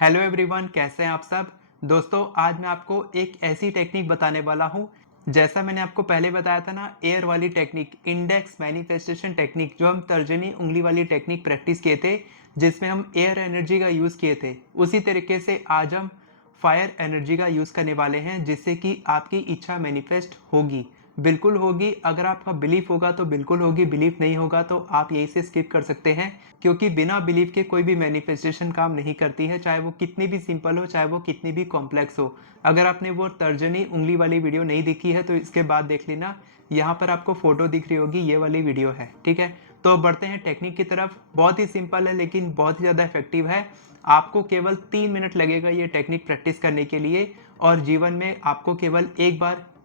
Hello everyone, कैसे हैं आप सब। दोस्तों, आज मैं आपको एक ऐसी टेक्निक बताने वाला हूं। जैसा मैंने आपको पहले बताया था ना, एयर वाली टेक्निक, इंडेक्स मैनिफेस्टेशन टेक्निक, जो हम तर्जनी उंगली वाली टेक्निक प्रैक्टिस किए थे, जिसमें हम एयर एनर्जी का यूज़ किए थे, उसी तरीके से आज हम फायर एनर्जी का यूज़ करने वाले हैं, जिससे कि आपकी इच्छा मैनिफेस्ट होगी। बिल्कुल होगी। अगर आपका बिलीफ होगा तो बिल्कुल होगी, बिलीफ नहीं होगा तो आप यहीं से स्किप कर सकते हैं, क्योंकि बिना बिलीफ के कोई भी मैनिफेस्टेशन काम नहीं करती है, चाहे वो कितनी भी सिंपल हो, चाहे वो कितनी भी कॉम्प्लेक्स हो। अगर आपने वो तर्जनी उंगली वाली वीडियो नहीं देखी है तो इसके बाद देख लेना, यहाँ पर आपको फोटो दिख रही होगी, ये वाली वीडियो है। ठीक है, तो बढ़ते हैं टेक्निक की तरफ। बहुत ही सिंपल है लेकिन बहुत ही ज़्यादा इफेक्टिव है। आपको केवल 3 मिनट लगेगा ये टेक्निक प्रैक्टिस करने के लिए, और जीवन में आपको केवल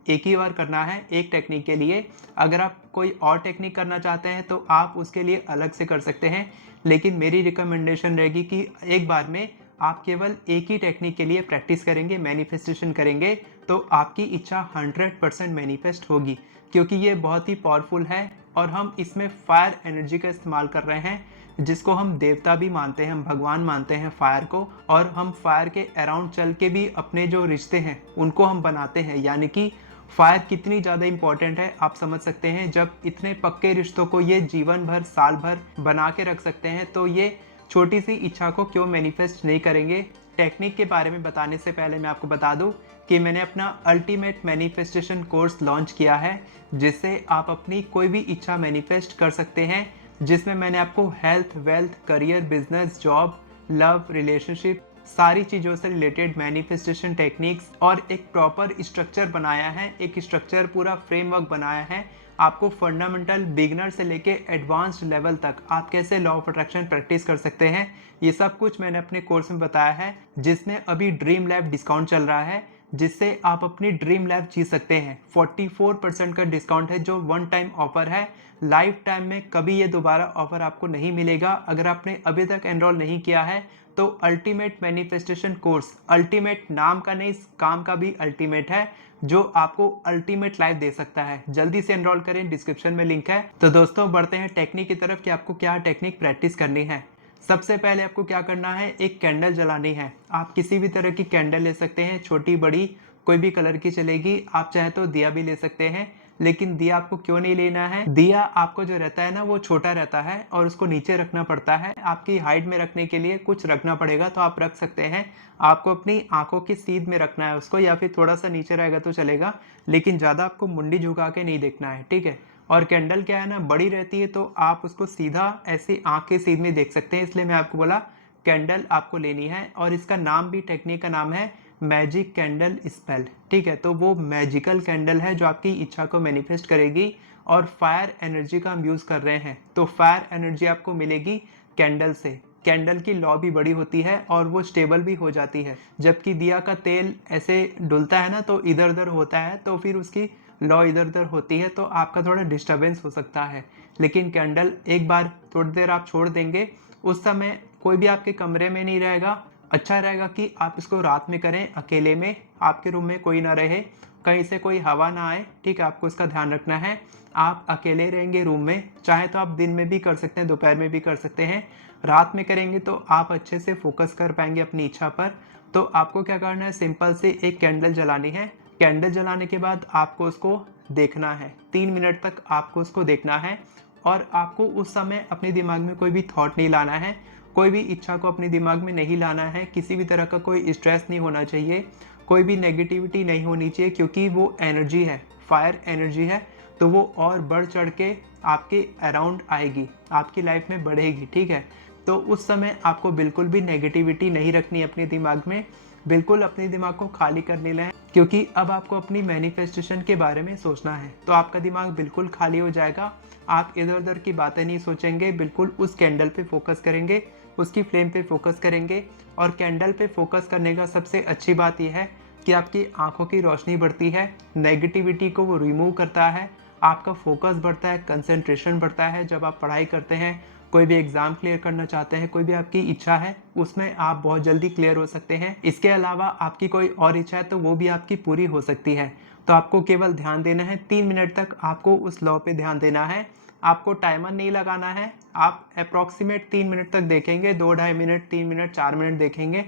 एक ही बार करना है एक टेक्निक के लिए। अगर आप कोई और टेक्निक करना चाहते हैं तो आप उसके लिए अलग से कर सकते हैं, लेकिन मेरी रिकमेंडेशन रहेगी कि एक बार में आप केवल एक ही टेक्निक के लिए प्रैक्टिस करेंगे, मैनिफेस्टेशन करेंगे, तो आपकी इच्छा 100% मैनिफेस्ट होगी, क्योंकि ये बहुत ही पावरफुल है। और हम इसमें फायर एनर्जी का इस्तेमाल कर रहे हैं, जिसको हम देवता भी मानते हैं, हम भगवान मानते हैं फायर को। और हम फायर के अराउंड चल के भी अपने जो रिश्ते हैं उनको हम बनाते हैं, यानी कि फायर कितनी ज़्यादा इंपॉर्टेंट है आप समझ सकते हैं। जब इतने पक्के रिश्तों को ये जीवन भर, साल भर बना के रख सकते हैं, तो ये छोटी सी इच्छा को क्यों मैनिफेस्ट नहीं करेंगे। टेक्निक के बारे में बताने से पहले मैं आपको बता दूं कि मैंने अपना अल्टीमेट मैनिफेस्टेशन कोर्स लॉन्च किया है, जिससे आप अपनी कोई भी इच्छा मैनिफेस्ट कर सकते हैं, जिसमें मैंने आपको health, wealth, career, business, job, love, relationship, सारी चीज़ों से रिलेटेड मैनिफेस्टेशन टेक्निक्स और एक प्रॉपर स्ट्रक्चर बनाया है, एक स्ट्रक्चर पूरा फ्रेमवर्क बनाया है। आपको फंडामेंटल बिगिनर से लेके एडवांस्ड लेवल तक आप कैसे लॉ ऑफ अट्रैक्शन प्रैक्टिस कर सकते हैं, ये सब कुछ मैंने अपने कोर्स में बताया है, जिसमें अभी ड्रीम लैब डिस्काउंट चल रहा है, जिससे आप अपनी ड्रीम लैब जी सकते हैं। 44% का डिस्काउंट है, जो वन टाइम ऑफर है। लाइफ टाइम में कभी ये दोबारा ऑफर आपको नहीं मिलेगा। अगर आपने अभी तक एनरोल नहीं किया है तो अल्टीमेट मैनिफेस्टेशन कोर्स, अल्टीमेट नाम का नहीं, इस काम का भी अल्टीमेट है, जो आपको अल्टीमेट लाइफ दे सकता है। जल्दी से एनरोल करें, डिस्क्रिप्शन में लिंक है। तो दोस्तों, बढ़ते हैं टेक्निक की तरफ कि आपको क्या टेक्निक प्रैक्टिस करनी है। सबसे पहले आपको क्या करना है, एक कैंडल जलानी है। आप किसी भी तरह की कैंडल ले सकते हैं, छोटी बड़ी कोई भी कलर की चलेगी। आप चाहे तो दिया भी ले सकते हैं, लेकिन दिया आपको क्यों नहीं लेना है, दिया आपको जो रहता है ना वो छोटा रहता है और उसको नीचे रखना पड़ता है। आपकी हाइट में रखने के लिए कुछ रखना पड़ेगा, तो आप रख सकते हैं। आपको अपनी आंखों की सीध में रखना है उसको, या फिर थोड़ा सा नीचे रहेगा तो चलेगा, लेकिन ज़्यादा आपको मुंडी झुका के नहीं देखना है। ठीक है। और कैंडल क्या है ना, बड़ी रहती है, तो आप उसको सीधा ऐसे आंख के सीध में देख सकते हैं, इसलिए मैं आपको बोला कैंडल आपको लेनी है। और इसका नाम भी, टेक्निक का नाम है मैजिक कैंडल स्पेल। ठीक है, तो वो मैजिकल कैंडल है जो आपकी इच्छा को मैनिफेस्ट करेगी। और फायर एनर्जी का हम यूज़ कर रहे हैं, तो फायर एनर्जी आपको मिलेगी कैंडल से। कैंडल की लॉ भी बड़ी होती है और वो स्टेबल भी हो जाती है, जबकि दिया का तेल ऐसे डुलता है ना तो इधर उधर होता है, तो फिर उसकी लॉ इधर उधर होती है, तो आपका थोड़ा डिस्टर्बेंस हो सकता है। लेकिन कैंडल एक बार थोड़ी देर आप छोड़ देंगे, उस समय कोई भी आपके कमरे में नहीं रहेगा। अच्छा रहेगा कि आप इसको रात में करें, अकेले में, आपके रूम में कोई ना रहे, कहीं से कोई हवा ना आए। ठीक है, आपको इसका ध्यान रखना है। आप अकेले रहेंगे रूम में, चाहे तो आप दिन में भी कर सकते हैं, दोपहर में भी कर सकते हैं। रात में करेंगे तो आप अच्छे से फोकस कर पाएंगे अपनी इच्छा पर। तो आपको क्या करना है, सिंपल से एक कैंडल जलानी है। कैंडल जलाने के बाद आपको उसको देखना है, 3 मिनट तक आपको उसको देखना है। और आपको उस समय अपने दिमाग में कोई भी थॉट नहीं लाना है, कोई भी इच्छा को अपने दिमाग में नहीं लाना है, किसी भी तरह का कोई स्ट्रेस नहीं होना चाहिए, कोई भी नेगेटिविटी नहीं होनी चाहिए, क्योंकि वो एनर्जी है, फायर एनर्जी है, तो वो और बढ़ चढ़ के आपके अराउंड आएगी, आपकी लाइफ में बढ़ेगी। ठीक है, तो उस समय आपको बिल्कुल भी नेगेटिविटी नहीं रखनी अपने दिमाग में, बिल्कुल अपने दिमाग को खाली कर लेना है, क्योंकि अब आपको अपनी मैनिफेस्टेशन के बारे में सोचना है। तो आपका दिमाग बिल्कुल खाली हो जाएगा, आप इधर उधर की बातें नहीं सोचेंगे, बिल्कुल उस कैंडल पे फोकस करेंगे, उसकी फ्लेम पे फोकस करेंगे। और कैंडल पे फोकस करने का सबसे अच्छी बात यह है कि आपकी आंखों की रोशनी बढ़ती है, नेगेटिविटी को वो रिमूव करता है, आपका फोकस बढ़ता है, कंसंट्रेशन बढ़ता है। जब आप पढ़ाई करते हैं, कोई भी एग्जाम क्लियर करना चाहते हैं, कोई भी आपकी इच्छा है, उसमें आप बहुत जल्दी क्लियर हो सकते हैं। इसके अलावा आपकी कोई और इच्छा है तो वो भी आपकी पूरी हो सकती है। तो आपको केवल ध्यान देना है, 3 मिनट तक आपको उस लॉ पे ध्यान देना है। आपको टाइमर नहीं लगाना है, आप अप्रॉक्सीमेट 3 मिनट तक देखेंगे, 2 ढाई मिनट, 3 मिनट, 4 मिनट देखेंगे,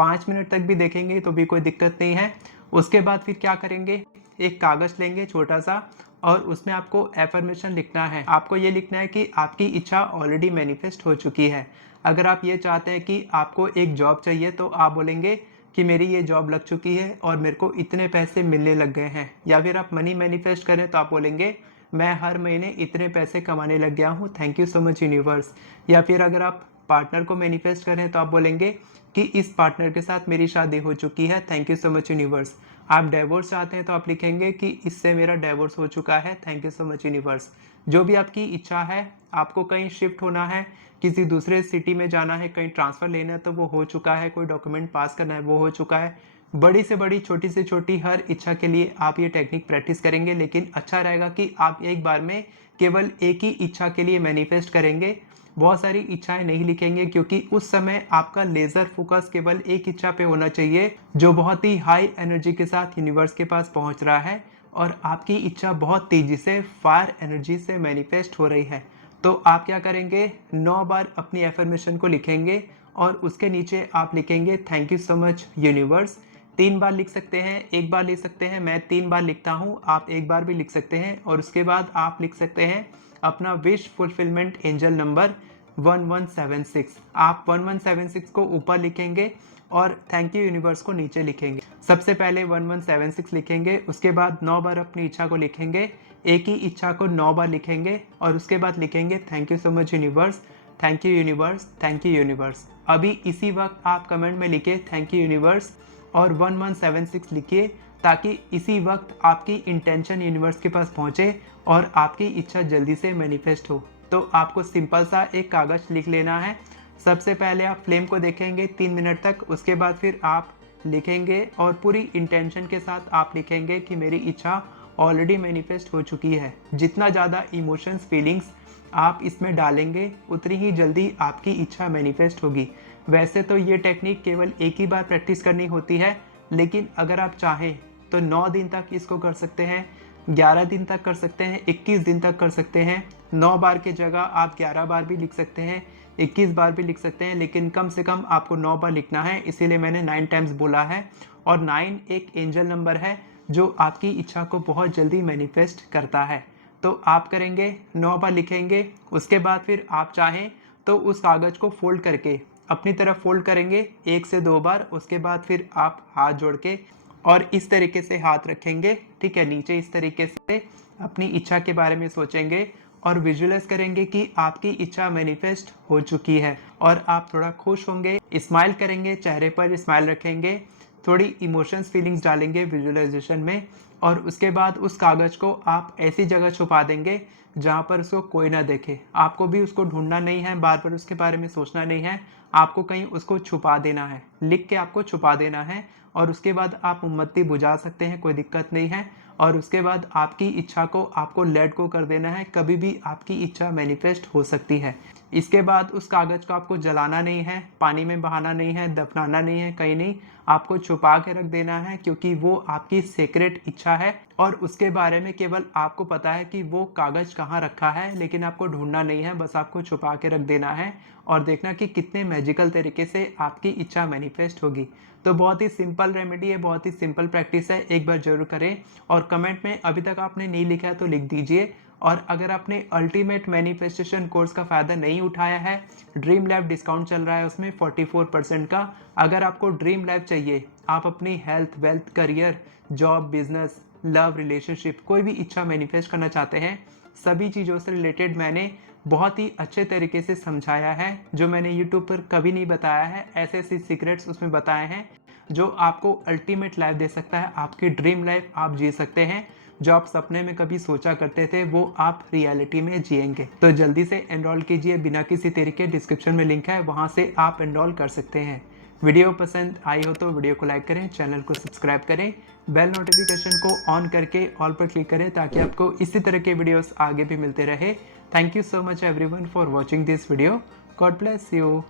5 मिनट तक भी देखेंगे तो भी कोई दिक्कत नहीं है। उसके बाद फिर क्या करेंगे, एक कागज़ लेंगे छोटा सा और उसमें आपको एफर्मेशन लिखना है। आपको ये लिखना है कि आपकी इच्छा ऑलरेडी मैनिफेस्ट हो चुकी है। अगर आप ये चाहते हैं कि आपको एक जॉब चाहिए तो आप बोलेंगे कि मेरी ये जॉब लग चुकी है और मेरे को इतने पैसे मिलने लग गए हैं। या फिर आप मनी मैनिफेस्ट करें तो आप बोलेंगे मैं हर महीने इतने पैसे कमाने लग गया हूँ, thank you so much universe. या फिर अगर आप पार्टनर को मैनिफेस्ट करें तो आप बोलेंगे कि इस पार्टनर के साथ मेरी शादी हो चुकी है, thank you so much universe. आप डाइवोर्स चाहते हैं तो आप लिखेंगे कि इससे मेरा डाइवोर्स हो चुका है, thank you so much universe. जो भी आपकी इच्छा है, आपको कहीं शिफ्ट होना है, किसी दूसरे सिटी में जाना है, कहीं ट्रांसफ़र लेना है तो वो हो चुका है, कोई डॉक्यूमेंट पास करना है वो हो चुका है। बड़ी से बड़ी, छोटी से छोटी हर इच्छा के लिए आप ये टेक्निक प्रैक्टिस करेंगे, लेकिन अच्छा रहेगा कि आप एक बार में केवल एक ही इच्छा के लिए मैनिफेस्ट करेंगे। बहुत सारी इच्छाएं नहीं लिखेंगे क्योंकि उस समय आपका लेज़र फोकस केवल एक इच्छा पे होना चाहिए जो बहुत ही हाई एनर्जी के साथ यूनिवर्स के पास पहुंच रहा है और आपकी इच्छा बहुत तेज़ी से फायर एनर्जी से मैनिफेस्ट हो रही है। तो आप क्या करेंगे, 9 बार अपनी एफर्मेशन को लिखेंगे और उसके नीचे आप लिखेंगे thank you so much universe. 3 बार लिख सकते हैं, 1 बार लिख सकते हैं, मैं 3 बार लिखता हूँ, आप 1 बार भी लिख सकते हैं। और उसके बाद आप लिख सकते हैं अपना विश फुलफिलमेंट एंजल नंबर 1176। आप 1176 को ऊपर लिखेंगे और थैंक यू यूनिवर्स को नीचे लिखेंगे। सबसे पहले 1176 लिखेंगे, उसके बाद 9 बार अपनी इच्छा को लिखेंगे, एक ही इच्छा को 9 बार लिखेंगे और उसके बाद लिखेंगे thank you so much universe, thank you universe, thank you universe. अभी इसी वक्त आप कमेंट में लिखिए थैंक यू यूनिवर्स और 1176 लिखिए ताकि इसी वक्त आपकी इंटेंशन यूनिवर्स के पास पहुंचे और आपकी इच्छा जल्दी से मैनिफेस्ट हो। तो आपको सिंपल सा एक कागज़ लिख लेना है। सबसे पहले आप फ्लेम को देखेंगे 3 मिनट तक, उसके बाद फिर आप लिखेंगे और पूरी इंटेंशन के साथ आप लिखेंगे कि मेरी इच्छा ऑलरेडी मैनिफेस्ट हो चुकी है। जितना ज़्यादा इमोशंस, फीलिंग्स आप इसमें डालेंगे उतनी ही जल्दी आपकी इच्छा मैनिफेस्ट होगी। वैसे तो ये टेक्निक केवल एक ही बार प्रैक्टिस करनी होती है, लेकिन अगर आप चाहें तो 9 दिन तक इसको कर सकते हैं, 11 दिन तक कर सकते हैं, 21 दिन तक कर सकते हैं। 9 बार की जगह आप 11 बार भी लिख सकते हैं, 21 बार भी लिख सकते हैं, लेकिन कम से कम आपको 9 बार लिखना है, इसीलिए मैंने 9 टाइम्स बोला है। और 9 एक एंजल नंबर है जो आपकी इच्छा को बहुत जल्दी मैनिफेस्ट करता है। तो आप करेंगे, 9 बार लिखेंगे, उसके बाद फिर आप चाहें तो उस कागज़ को फोल्ड करके अपनी तरफ फोल्ड करेंगे 1 से 2 बार, उसके बाद फिर आप हाथ जोड़ के और इस तरीके से हाथ रखेंगे, ठीक है, नीचे इस तरीके से अपनी इच्छा के बारे में सोचेंगे और विजुअलाइज करेंगे कि आपकी इच्छा मैनिफेस्ट हो चुकी है और आप थोड़ा खुश होंगे, स्माइल करेंगे, चेहरे पर स्माइल रखेंगे, थोड़ी इमोशंस, फीलिंग्स डालेंगे विजुअलाइजेशन में और उसके बाद उस कागज़ को आप ऐसी जगह छुपा देंगे जहाँ पर उसको कोई ना देखे। आपको भी उसको ढूंढना नहीं है, बार बार उसके बारे में सोचना नहीं है, आपको कहीं उसको छुपा देना है, लिख के आपको छुपा देना है और उसके बाद आप मोमबत्ती बुझा सकते हैं, कोई दिक्कत नहीं है। और उसके बाद आपकी इच्छा को आपको लेट गो कर देना है, कभी भी आपकी इच्छा मैनिफेस्ट हो सकती है। इसके बाद उस कागज़ को आपको जलाना नहीं है, पानी में बहाना नहीं है, दफनाना नहीं है, कहीं नहीं, आपको छुपा के रख देना है क्योंकि वो आपकी सीक्रेट इच्छा है और उसके बारे में केवल आपको पता है कि वो कागज़ कहाँ रखा है, लेकिन आपको ढूंढना नहीं है, बस आपको छुपा के रख देना है और देखना कि कितने मैजिकल तरीके से आपकी इच्छा मैनिफेस्ट होगी। तो बहुत ही सिंपल रेमेडी है, बहुत ही सिंपल प्रैक्टिस है, एक बार जरूर करें। और कमेंट में अभी तक आपने नहीं लिखा है तो लिख दीजिए। और अगर आपने अल्टीमेट मैनिफेस्टेशन कोर्स का फ़ायदा नहीं उठाया है, ड्रीम लैब डिस्काउंट चल रहा है उसमें 44% का। अगर आपको ड्रीम लैब चाहिए, आप अपनी health, wealth, career, job, business, love, relationship, कोई भी इच्छा मैनिफेस्ट करना चाहते हैं, सभी चीज़ों से रिलेटेड मैंने बहुत ही अच्छे तरीके से समझाया है, जो मैंने यूट्यूब पर कभी नहीं बताया है। ऐसे ऐसे सीक्रेट्स उसमें बताए हैं जो आपको अल्टीमेट लाइफ दे सकता है, आपकी ड्रीम लाइफ आप जी सकते हैं। जो आप सपने में कभी सोचा करते थे वो आप रियलिटी में जिएंगे। तो जल्दी से एनरोल कीजिए, बिना किसी तरीके, डिस्क्रिप्शन में लिंक है, वहाँ से आप एनरोल कर सकते हैं। वीडियो पसंद आई हो तो वीडियो को लाइक करें, चैनल को सब्सक्राइब करें, बेल नोटिफिकेशन को ऑन करके ऑल पर क्लिक करें ताकि आपको इसी तरह के वीडियोस आगे भी मिलते रहे। Thank you so much everyone for watching this video. God bless you.